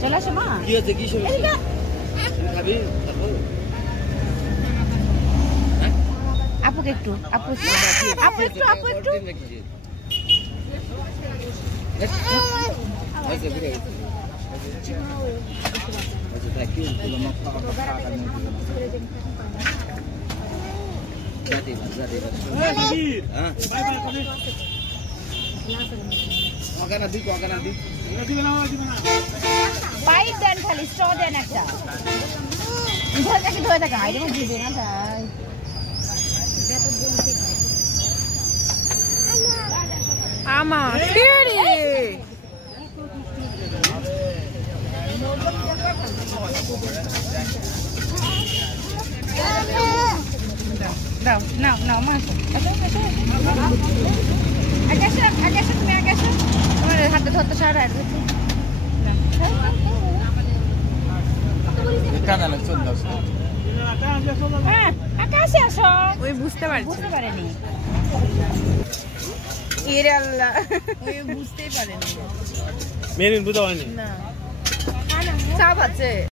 চলে আসো মা। কি হচ্ছে? কি সমস্যা? খাবি? আপুকে একটু, আপু একটু, আপু একটু, আপু একটু। বাইট দেন খালি, স্ট্র দেন একটা। ধরে থাকে, ধরে থাকে, হাইরে মা দিবে না ভাই। আমার ফেরি দাও, নাও নাও মা আসো। আগে আসো, আগে আসো, তুমি আগে আসো। তোমার হাতে ধরতে সারা আর হ্যাঁ, আকাশে আসো। ওই বুঝতে পারেনি। এরে আল্লাহ, ওই বুঝতেই পারেনি। মেরিন বুঝা হয়নি। না, চাপ আছে।